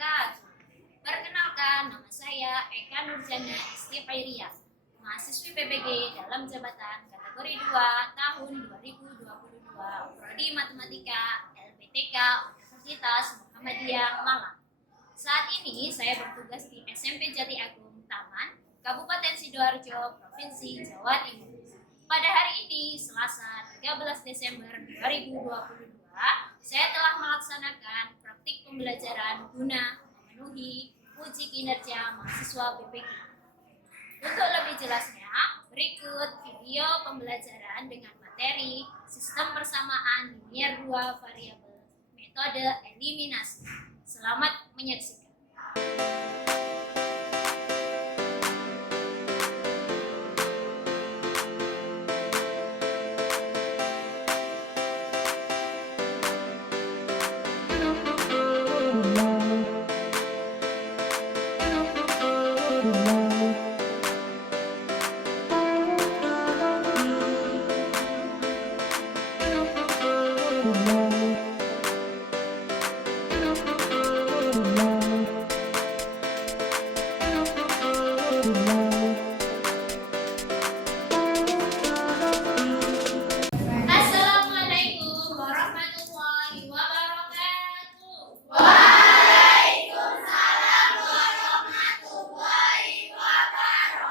wabarakatuh. Perkenalkan, nama saya Eka Nurjana Istiqairia, mahasiswi PPG dalam jabatan kategori 2 tahun 2022, Prodi Matematika LPTK Universitas Muhammadiyah Malang. Saat ini saya bertugas di SMP Jati Agung Taman, Kabupaten Sidoarjo, Provinsi Jawa Timur. Pada hari ini, Selasa 13 Desember 2022, saya telah melaksanakan praktik pembelajaran guna memenuhi uji kinerja mahasiswa PPG. Untuk lebih jelasnya, berikut video pembelajaran dengan materi sistem persamaan linier 2 variabel, metode eliminasi. Selamat menyaksikan. Assalamualaikum warahmatullahi wabarakatuh. Waalaikumsalam warahmatullahi wabarakatuh.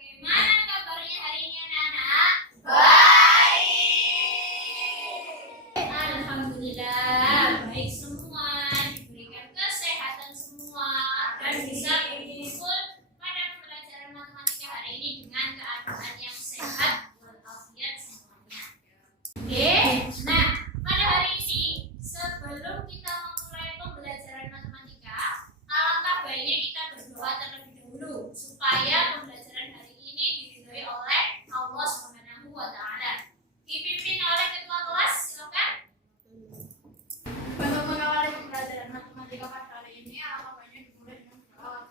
Bagaimana kabarnya hari ini anak-anak? Baik. Alhamdulillah, baik semua, diberikan kesehatan semua dan bisa berkumpul pada pembelajaran matematika hari ini dengan keadaan yang sehat walafiat semuanya. Oke, nah pada hari ini sebelum kita memulai pembelajaran matematika, alangkah baiknya kita berdoa terlebih dahulu supaya pembelajaran hari ini diridhoi oleh Allah Subhanahu wa taala. Dipimpin oleh ketua kelas, silakan. Untuk mengawali pembelajaran matematika pada hari ini, alangkah baiknya dimulai dengan doa.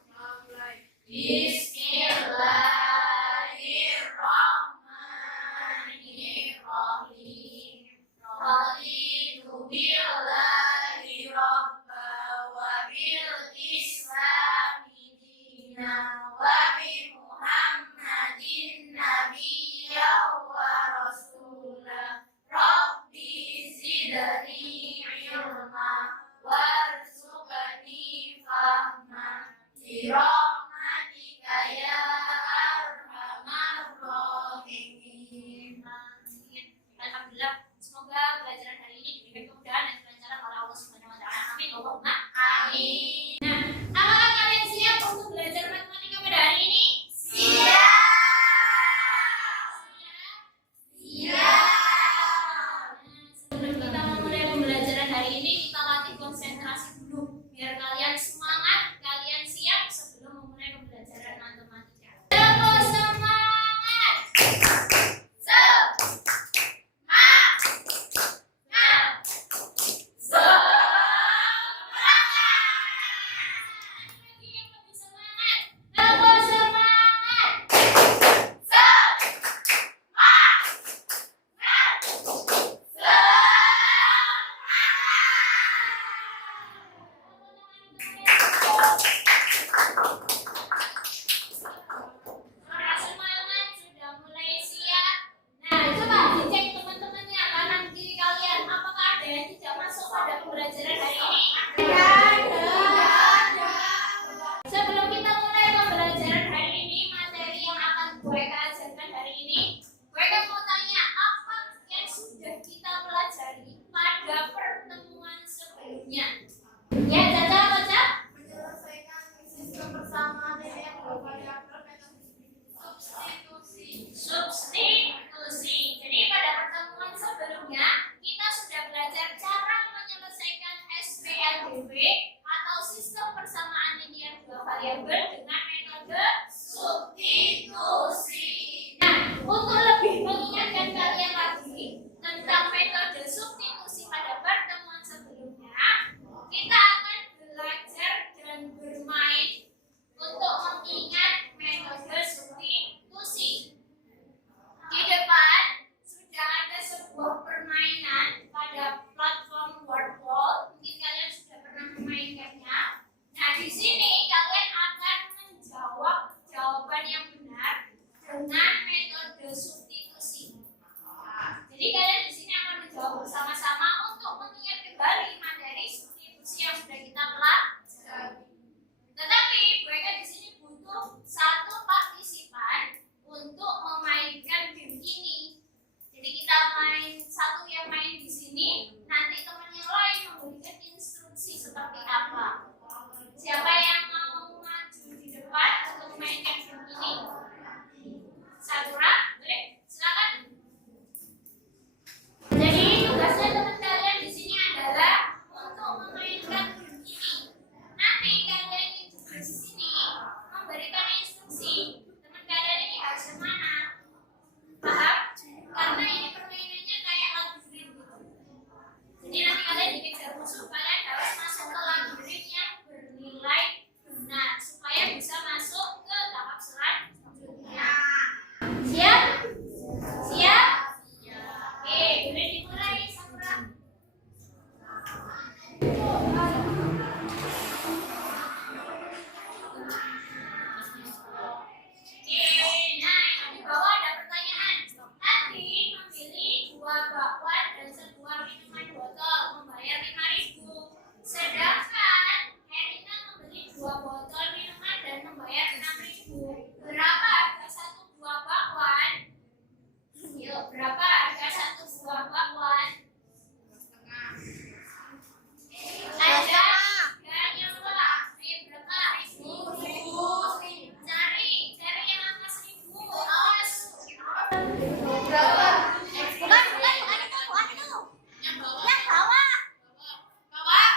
Bismillahirrahmanirrahim. Raditu billahi rabba wa bil islami dina wa bi Muhammadin nabiyya wa rasulah. Rabbi zidni ilma warzuqni fahma birahmatika ya arhamar rahimin. Alhamdulillah, semoga pelajaran hari ini diberikan kemudahan dan kelancaran oleh Allah Subhanahu wa taala. Amin. Allahumma Amin. Nah, apakah kalian siap untuk belajar matematika pada hari ini? Siap. Sebelum kita memulai pembelajaran hari ini, kita latih konsentrasi dulu biar kalian semangat, kalian siap sebelum memulai pembelajaran matematika. Semangat! Semangat, sudah mulai siap. Nah, coba dicek teman-temannya kanan kiri kalian, apakah ada yang tidak masuk pada pembelajaran hari ini? Sebelum kita mulai pembelajaran hari ini, materi yang akan gue ajarkan hari ini, gue mau tanya apa yang sudah kita pelajari pada pertemuan sebelumnya? Ya, Caca, baca. Menyelesaikan sistem persamaan linier dua variabel metode substitusi. Substitusi. Jadi pada pertemuan sebelumnya kita sudah belajar cara menyelesaikan SPLDW atau sistem persamaan linier dua variabel dengan metode substitusi. Nah, untuk lebih mengingatkan kalian lagi tentang metode substitusi pada pertemuan sebelumnya, kita akan belajar dan bermain untuk mengingat metode substitusi. Di depan sudah ada sebuah permainan pada platform Wordwall. Mungkin kalian memainkannya. Nah, di sini kalian akan menjawab jawaban yang benar dengan metode substitusi. Jadi kalian di sini akan menjawab bersama-sama untuk mengingat kembali materi substitusi yang sudah kita pelajari. Tetapi mereka di sini butuh satu partisipan untuk memainkan game ini. Jadi kita main satu yang main di sini, nanti teman yang lain memberikan instruksi seperti apa. Siapa yang mau maju di depan untuk memainkan game ini? Sakura, boleh? Silakan. Jadi tugasnya teman kalian di sini adalah untuk memainkan game ini. Nanti kalian itu di sini memberikan instruksi teman kalian ini harus kemana. Paham? Karena ini permainannya kayak labirin gitu. Jadi nanti kalian dikejar musuh, kalian harus masuk ke labirin yang bernilai benar supaya bisa masuk ke tahap selanjutnya. Siap? Siap? Oke, boleh dimulai, Sakura. Nah, di bawah ada pertanyaan. Nanti memilih 2 bakwan dan sebuah minuman botol, membayar 5.000. Sedangkan Erina membeli 2 botol minuman dan membayar 6.000. Berapa harga satu buah bakwan? Yuk, berapa harga satu buah bakwan? Ada dan yang berapa? Berapa? 1.000. Cari yang angka 1.000. Awas. Berapa? Bukan itu. Yang bawah. Yang bawah. Bawah.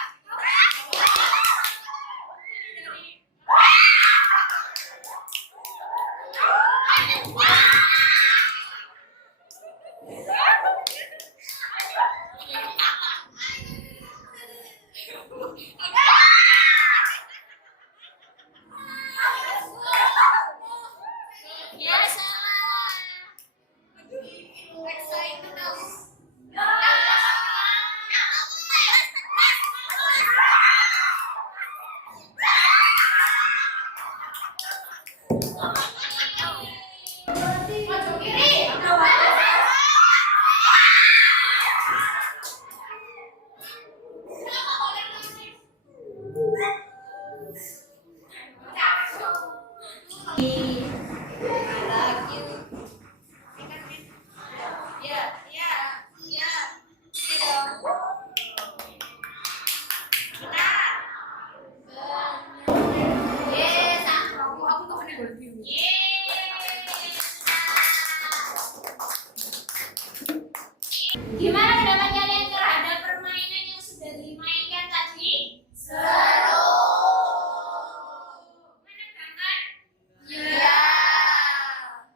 Ya salah. Excited dong. Maju kiri. Gimana pendapat kalian terhadap permainan yang sudah dimainkan tadi? Seru. Menegangkan? Iya.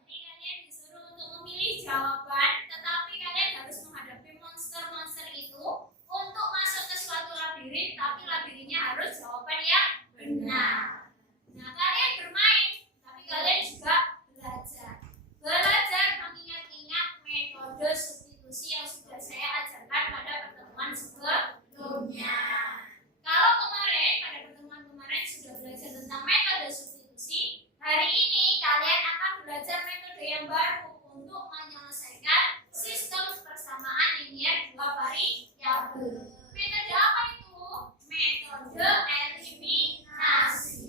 Jadi kalian disuruh untuk memilih jawaban, tetapi kalian harus menghadapi monster-monster itu untuk masuk ke suatu labirin, tapi labirinnya harus jawaban yang benar. Nah, kalian bermain, tapi kalian juga belajar. Belajar mengingat-ingat metode substitusi yang sudah saya ajarkan pada pertemuan sebelumnya. Kalau kemarin, pada pertemuan kemarin sudah belajar tentang metode substitusi, hari ini kalian akan belajar metode yang baru untuk menyelesaikan sistem persamaan linier 2 variabel. Metode apa itu? Metode eliminasi.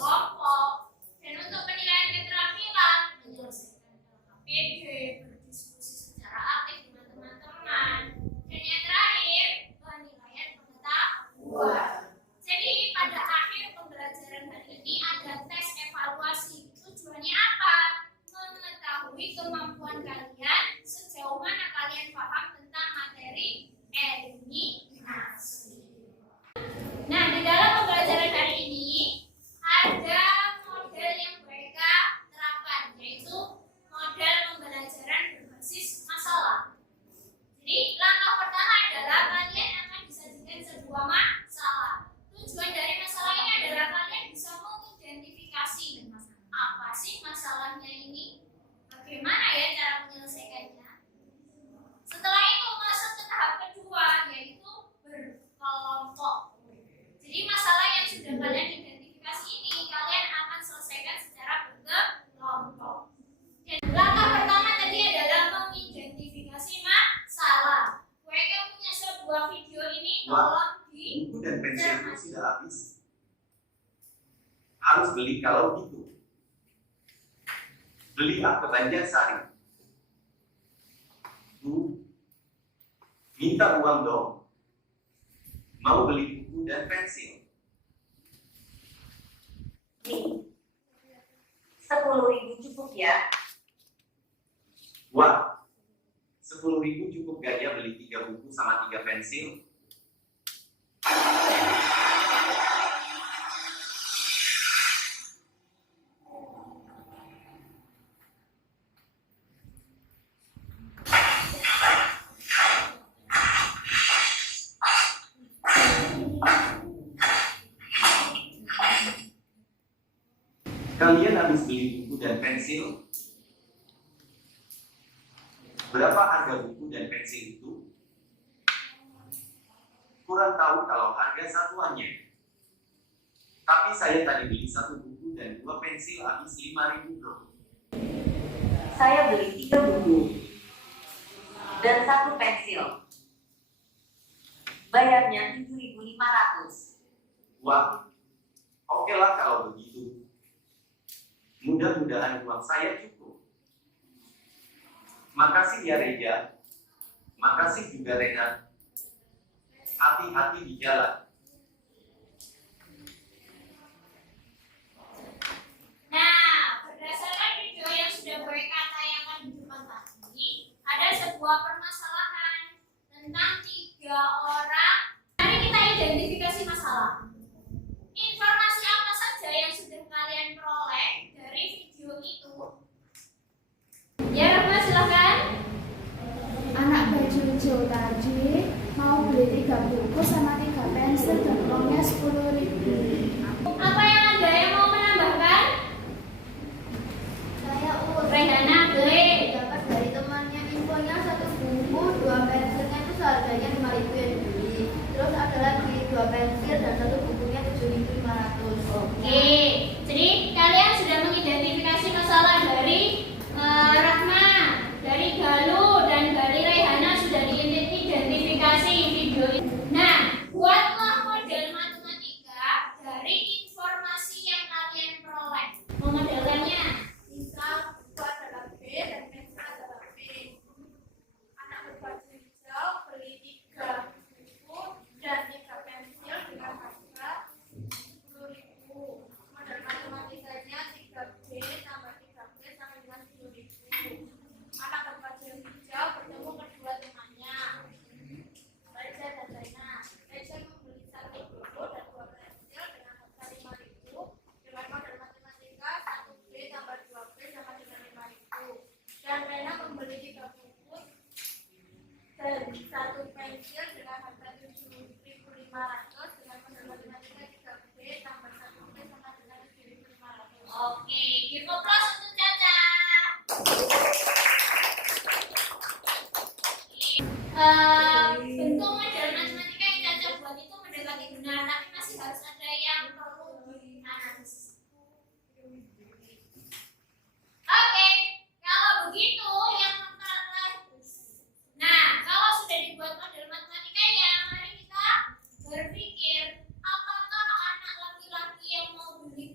berkelompok. Dan untuk penilaian keterampilan, menyelesaikan LKPD, berdiskusi secara aktif dengan teman-teman. Dan yang terakhir, penilaian pengetahuan. Jadi pada akhir pembelajaran hari ini ada tes evaluasi. Tujuannya apa? Mengetahui kemampuan kalian sejauh mana kalian paham tentang materi eliminasi. Nah, di dalam pembelajaran hari ini ada model yang mereka terapkan, yaitu model pembelajaran berbasis masalah. Jadi langkah pertama adalah kalian akan disajikan sebuah masalah. Tujuan dari masalah ini adalah kalian bisa mengidentifikasi apa sih masalahnya ini, bagaimana ya cara menyelesaikannya. Setelah itu masuk ke tahap kedua, yaitu berkelompok. Jadi masalah yang sudah kalian identifikasi ini kalian akan selesaikan secara berkelompok. Dan langkah pertama tadi adalah mengidentifikasi masalah. Mereka punya sebuah video ini, tolong di buku dan pensilku sudah habis. Harus beli kalau gitu. Beli ke Banjarsari. Bu, minta uang dong. Mau beli buku dan pensil. Nih, 10.000 cukup ya? Wah, 10.000 cukup gak ya beli 3 buku sama 3 pensil? Kalian habis beli buku dan pensil? Berapa harga buku dan pensil itu? Kurang tahu kalau harga satuannya. Tapi saya tadi beli 1 buku dan 2 pensil habis 5.000 bro. Saya beli 3 buku dan 1 pensil. Bayarnya 7.500. Wah, oke lah kalau begitu. Mudah-mudahan uang saya cukup. Makasih ya Reja. Makasih juga Rena. Hati-hati di jalan. Nah, berdasarkan video yang sudah mereka tayangkan di depan tadi, ada sebuah permasalahan tentang 3 orang. Mari kita identifikasi masalah. Informasi apa saja yang sudah kalian peroleh dari video itu? Ya, Rahma, silahkan. Anak baju hijau tadi mau beli 3 buku sama 3 pensil dan uangnya 10.000. Apa yang ada yang mau menambahkan? Saya Rehana, gue. dapat dari temannya infonya 1 buku, 2 pensilnya itu seharganya 5.000 yang beli. Terus ada lagi 2 pensil dan 1 bukunya 7.500. Oke, jadi kalian sudah mengidentifikasi masalah dari Rahma, dari Galuh, dan dari Rehana sudah diidentifikasi video ini. Nah, buatlah model matematika dari informasi yang kalian peroleh. Memodelkannya. Misal buku adalah B dan pensil adalah B. Anak berbaju hijau beli 3 buku dan 3 pensil dengan harga 10.000. Model matematikanya 3B tambah 3B sama dengan 10.000. Anak berbaju hijau bertemu kedua temannya, Reza dan Zaina. Reza membeli 1 buku dan 2 pensil dengan harga 5.000. Dengan model matematika 1B tambah 2B sama dengan 5.000. Dan Rena membeli 3 buku dan 1 pensil dengan harga 7.500. Dengan model matematika 3B tambah 1B sama dengan 7.500. Oke, give applause untuk Caca. Bentuk model matematika yang Caca buat itu mendekati benar, tapi masih harus ada yang perlu dianalisis. Oke, kalau begitu yang nah, kalau sudah dibuat model matematikanya, mari kita berpikir apakah anak laki-laki yang mau beli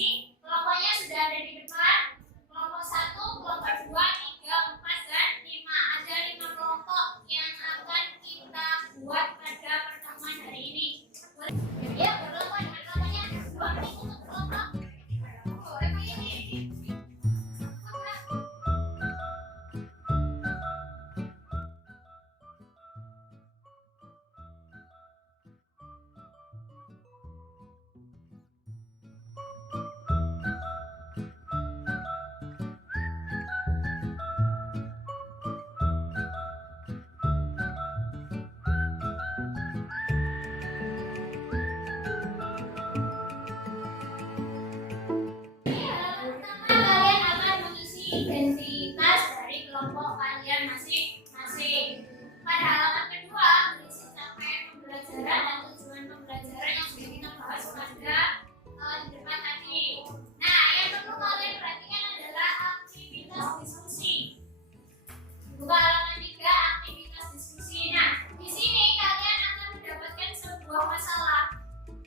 sih? Kelompoknya sudah ada di depan. Kelompok 1, kelompok 2, 3, 4, dan 5. Ada 5 kelompok yang akan kita buat pada pertemuan hari ini. Boleh? Ya, berkelompok dengan kelompoknya. Dua menit untuk kelompok. Boleh ini. Pertama, kalian akan mengisi identitas dari kelompok kalian masing-masing. Pada halaman kedua, berisi capaian pembelajaran dan tujuan pembelajaran yang sudah kita bahas pada di depan tadi. Nah, yang perlu kalian perhatikan adalah aktivitas diskusi. Buka halaman 3, aktivitas diskusi. Nah, di sini kalian akan mendapatkan sebuah masalah.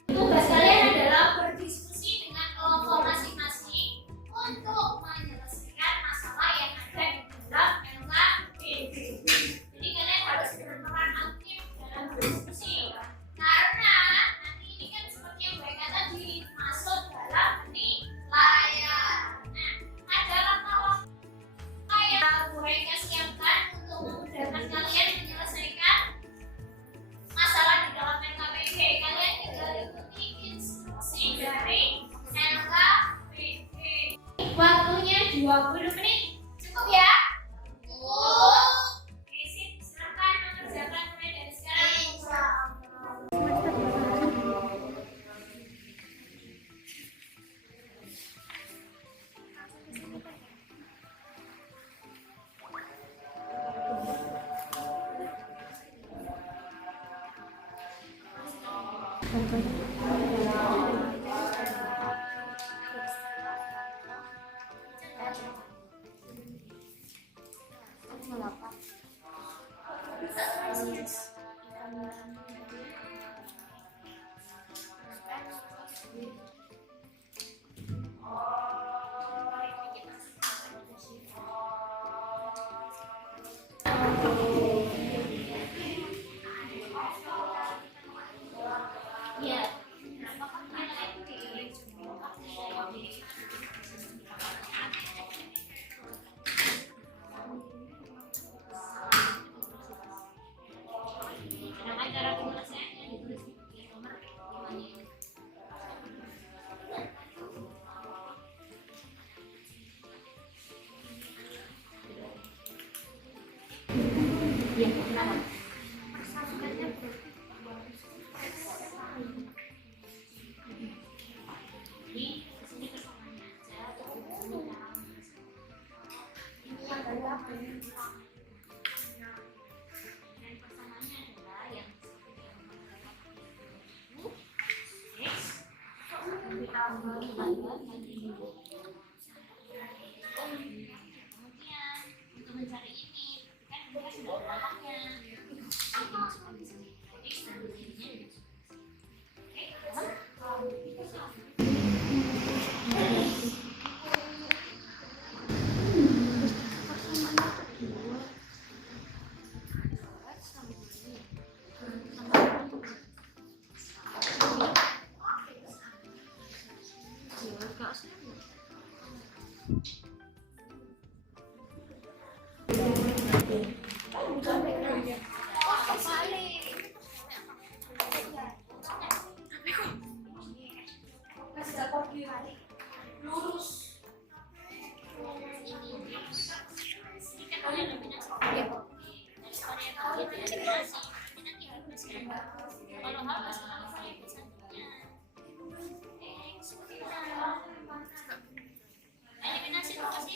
Tugas kalian adalah berdiskusi dengan kelompok masing-masing untuk menyelesaikan masalah yang ada di dalam LKPD. Jadi kalian harus berperan aktif dalam berdiskusi. Karena nanti ini kan seperti yang Mbak Eka tadi masuk dalam penilaian. Nah, ada langkah-langkah yang Bu Eka siapkan untuk memudahkan kalian menyelesaikan masalah di dalam LKPD. Kalian tinggal ikuti instruksi dari LKPD. Waktunya 20 menit. Cukup ya? Cukup. Oke, sip. Silakan mengerjakan mulai dari sekarang. Ya. Nah, cara penyelesaiannya ditulis di nomor 5-nya. Iya, kenapa? Persamaan eliminasi itu pasti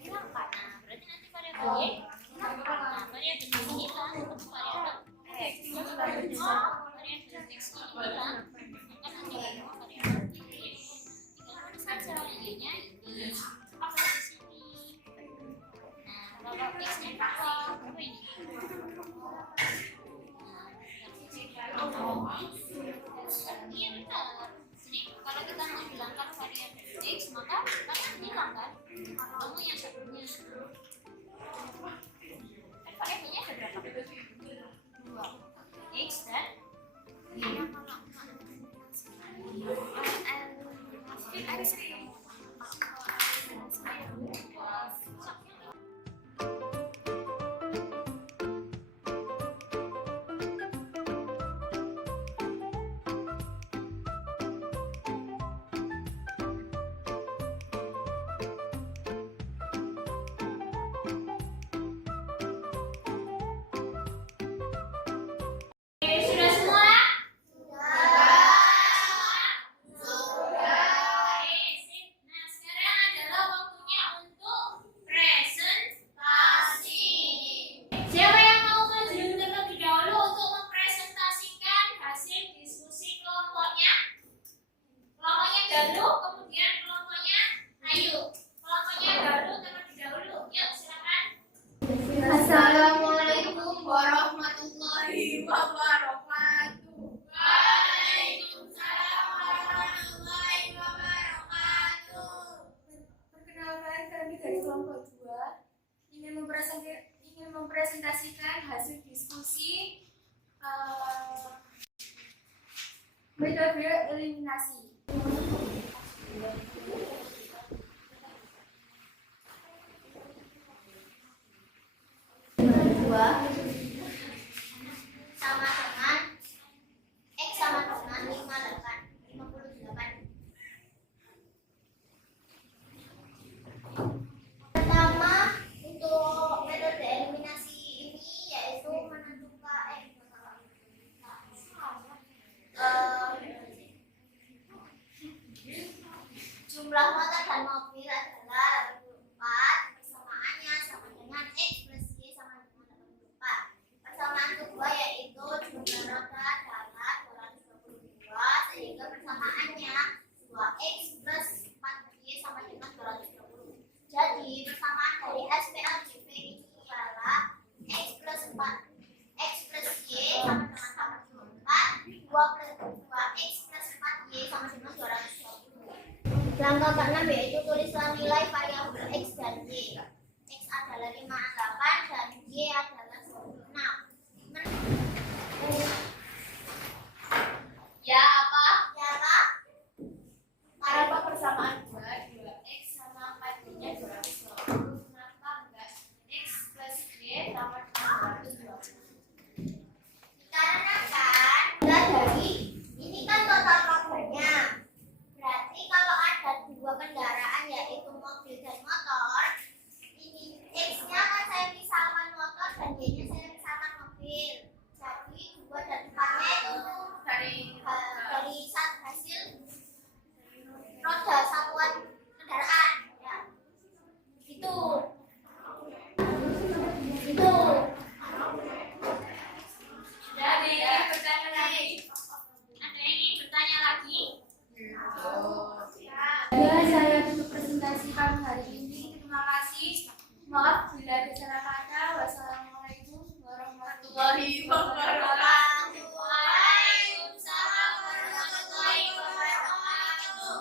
hilang kan? Nah, berarti nanti variabel y, nah variabel ini hilang. Ayo, kelompoknya baru terlebih dahulu. Yuk, silakan. Assalamualaikum warahmatullahi wabarakatuh. Waalaikumsalam warahmatullahi wabarakatuh. Perkenalkan, kami dari kelompok 2 ingin mempresentasikan hasil diskusi metode eliminasi. Sama dengan X sama dengan 58. Pertama, untuk metode eliminasi ini yaitu menentukan jumlah motor dan mobil adalah 24, persamaannya sama dengan X plus Y sama dengan 84. Persamaan kedua yaitu jumlah roda adalah 222, sehingga persamaannya 2X plus 4Y sama dengan 220. Jadi persamaan dari SPLJP ini adalah X plus 4 X plus Y sama dengan 84, 2X plus 4Y sama dengan 220. Langkah ke-6 yaitu tulislah nilai variabel X dan Y. X adalah 58 dan Y adalah 26. Ya apa? Ya apa? Kenapa persamaan 2X sama 4Y-nya 220? Kenapa enggak X plus Y sama dengan 220? Dikarenakan dari ini kan total korbannya. Berarti kalau ada dua kendaraan yaitu mobil dan motor, ini X-nya kan saya misalkan motor dan Y-nya saya misalkan mobil. Jadi 2 dan 4-nya itu dari hasil roda satuan kendaraan. Ya. Itu. Jadi, pertanyaan lagi. Ada yang ingin bertanya lagi? Ya, saya tutup presentasi kami hari ini. Terima kasih. Maaf bila ada salah kata. Wassalamualaikum warahmatullahi wabarakatuh. Waalaikumsalam warahmatullahi wabarakatuh.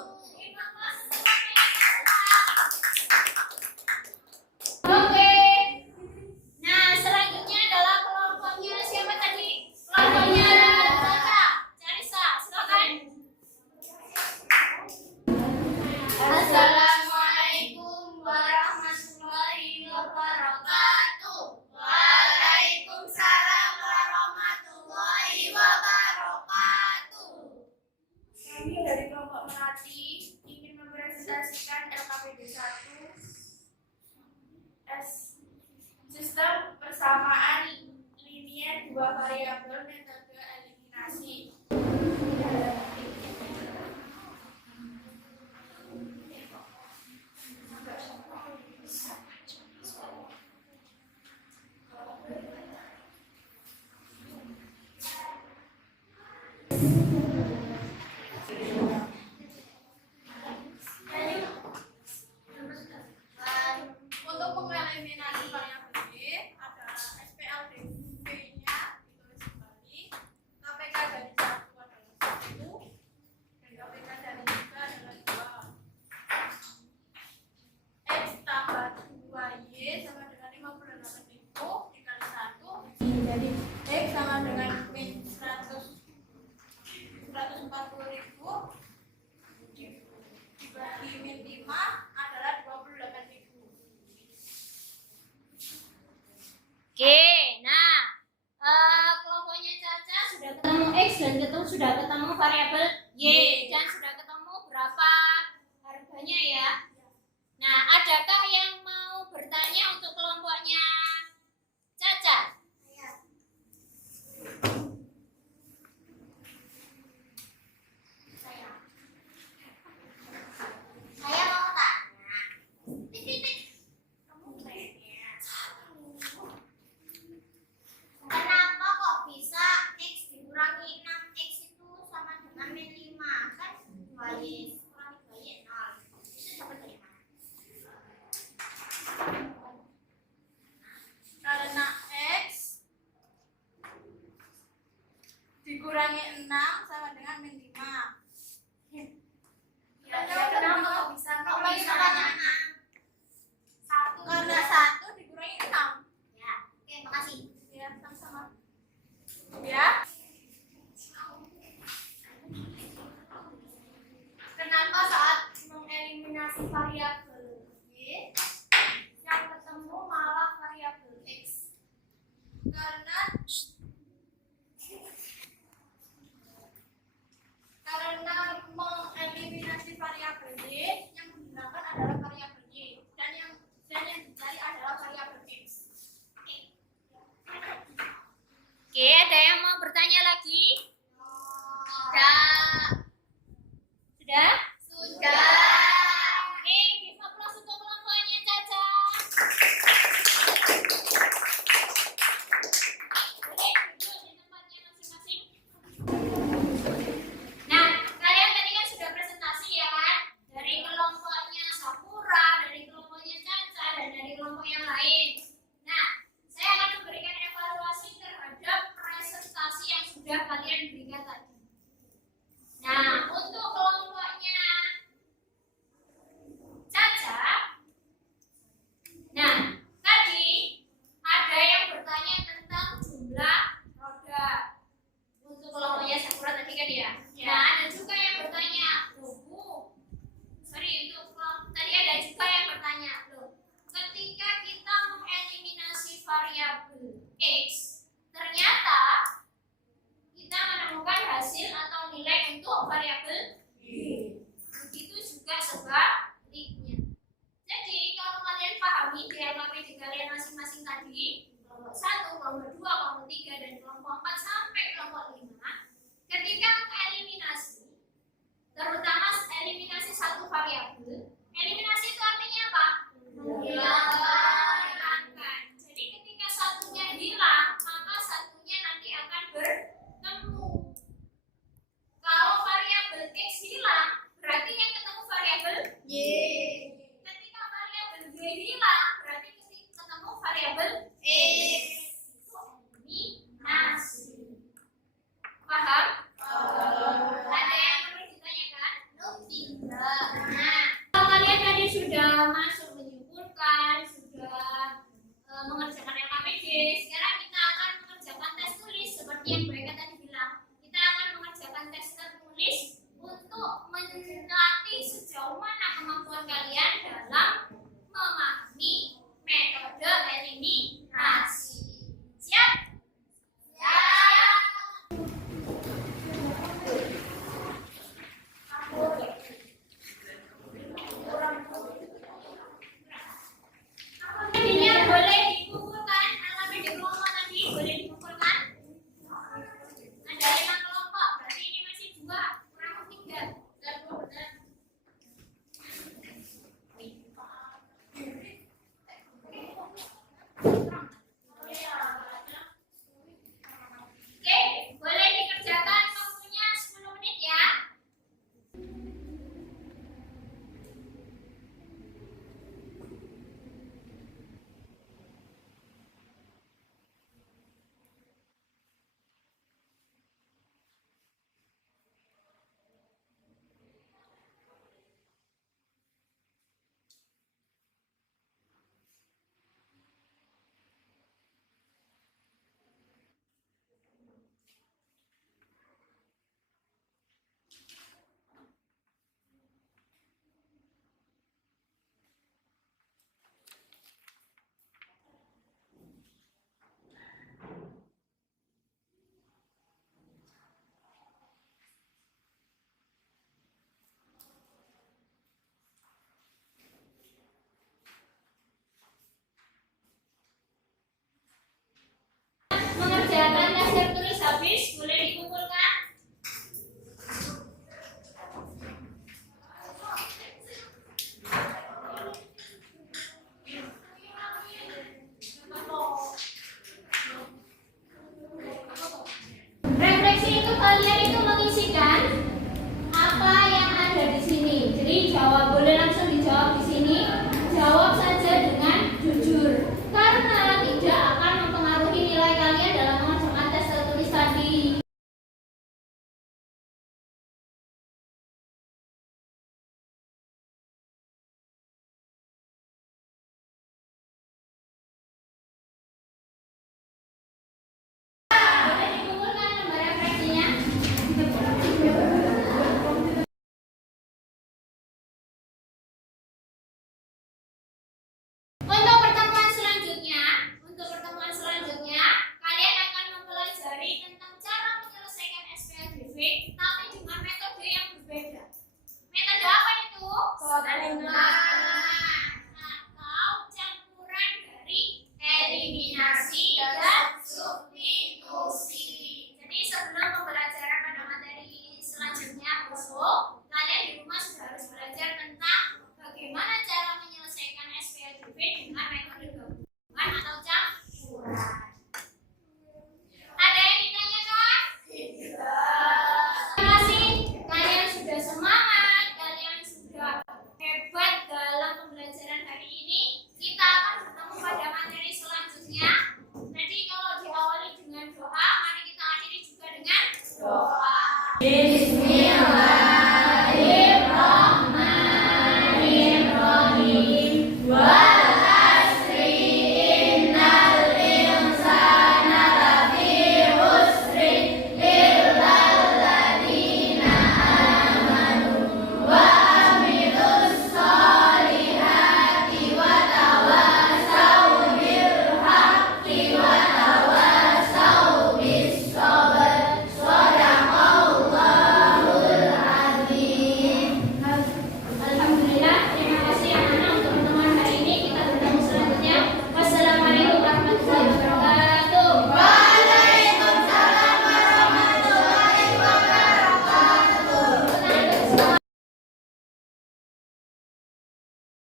Oke. Nah, selanjutnya adalah kelompoknya siapa tadi? Kelompoknya Caca. Carissa, silakan. Assalamualaikum warahmatullahi wabarakatuh. Waalaikumsalam warahmatullahi wabarakatuh. Kami dari kelompok Melati ingin mempresentasikan LKPD 1 sistem persamaan linier dua variabel metode eliminasi. Untuk mengeliminasi variabel B adalah SPLDB-nya ditulis kembali. KPK dari 1 adalah 1 dan KPK dari 3 adalah 2. X tambah 2Y sama dengan 58.000 dikali 1. Jadi X sama dengan min 140.000 dibagi min 5 adalah 28.000. Oke, nah kelompoknya Caca sudah ketemu X dan sudah ketemu variabel Y dan sudah ketemu berapa harganya ya. Nah, adakah yang mau bertanya untuk kelompoknya Caca? Saya mau tanya. Kenapa kok bisa X dikurangi 6X itu sama dengan min 5? eliminasi variabel Y, yang ketemu malah variabel X. Karena mengeliminasi variabel Y, yang digunakan adalah variabel Y, dan yang dicari adalah variabel X. Oke, ada yang mau bertanya lagi? Sudah? Sudah. Oke, give applause untuk kelompoknya Caca. Boleh duduk di tempatnya masing-masing. Nah, kalian tadi kan sudah presentasi ya kan? Dari kelompoknya Sakura, dari kelompoknya Caca, dan dari kelompok yang lain. Nah, saya akan memberikan evaluasi terhadap presentasi yang sudah kalian berikan tadi. Nah, untuk kelompoknya Caca, nah, tadi ada yang bertanya tentang jumlah roda. Untuk kelompoknya Sakura tadi kan ya? Ya. Nah, ada juga yang bertanya, tadi ada juga yang bertanya, ketika kita mengeliminasi variabel X, ternyata kita menemukan hasil atau nilai untuk variabel Y. Begitu juga sebaliknya. Jadi kalau kalian pahami di LKPD kalian masing-masing tadi, kelompok 1, kelompok 2, kelompok 3, dan kelompok 4 sampai kelompok 5, ketika eliminasi, terutama eliminasi satu variabel, eliminasi itu artinya apa? Menghilangkan. Jadi ketika satunya hilang, maka satunya nanti akan bertemu. Kalau variabel X hilang, berarti yang ketemu variabel Y. Ketika variabel Y hilang, berarti ketemu variabel X. Itu eliminasi. Paham? Ada yang perlu ditanyakan? Tidak. Nah, kalau kalian tadi sudah masuk menyimpulkan, sudah mengerjakan LKPD, sekarang kita akan mengerjakan tes tulis seperti yang Mbak Eka tadi bilang. Kita akan mengerjakan tes tertulis untuk melatih sejauh mana kemampuan kalian dalam memahami metode eliminasi. Siap? Siap. Jadinya boleh dikumpulkan LKPD kelompok benar